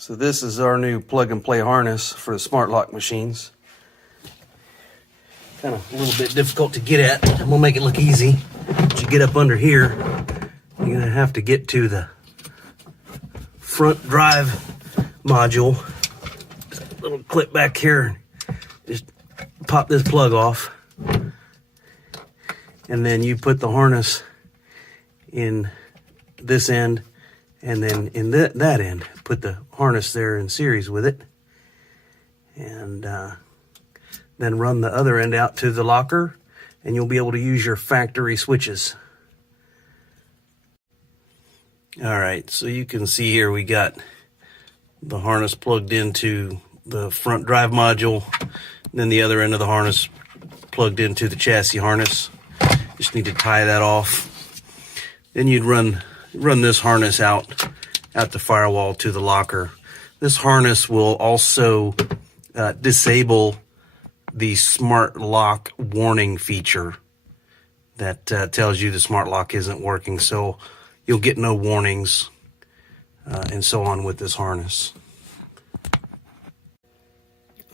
So this is our new plug and play harness for the smart lock machines. Kind of a little bit difficult to get at. I'm gonna make it look easy. Once you get up under here, you're gonna have to get to the front drive module. Just a little clip back here. Just pop this plug off. And then you put the harness in this end, and then in that end, put the harness there in series with it. And then run the other end out to the locker, and you'll be able to use your factory switches. All right, so you can see here we got the harness plugged into the front drive module, then the other end of the harness plugged into the chassis harness. Just need to tie that off. Then you'd run this harness out the firewall to the locker. This harness will also disable the smart lock warning feature that tells you the smart lock isn't working, so you'll get no warnings and so on with this harness.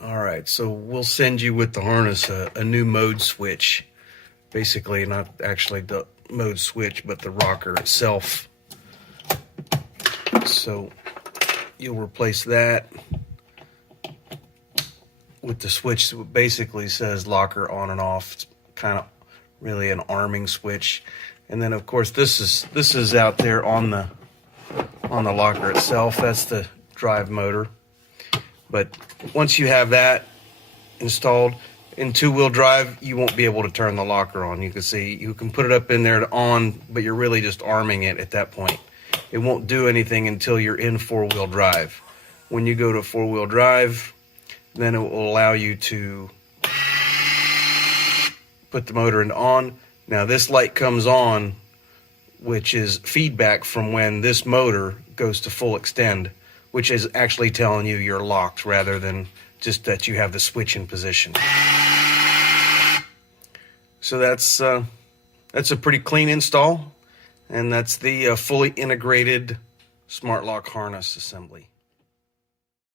All right, so we'll send you with the harness a new mode switch. Basically, not actually the mode switch, but the rocker itself. So you'll replace that with the switch that basically says locker on and off. It's kind of really an arming switch. And then of course this is out there on the locker itself. That's the drive motor. But once you have that installed in two-wheel drive, you won't be able to turn the locker on. You can see you can put it up in there to on, but you're really just arming it at that point. It won't do anything until you're in four-wheel drive. When you go to four-wheel drive, then it will allow you to put the motor into on. Now this light comes on, which is feedback from when this motor goes to full extend, which is actually telling you you're locked rather than just that you have the switch in position. So that's a pretty clean install, and that's the fully integrated smart lock harness assembly.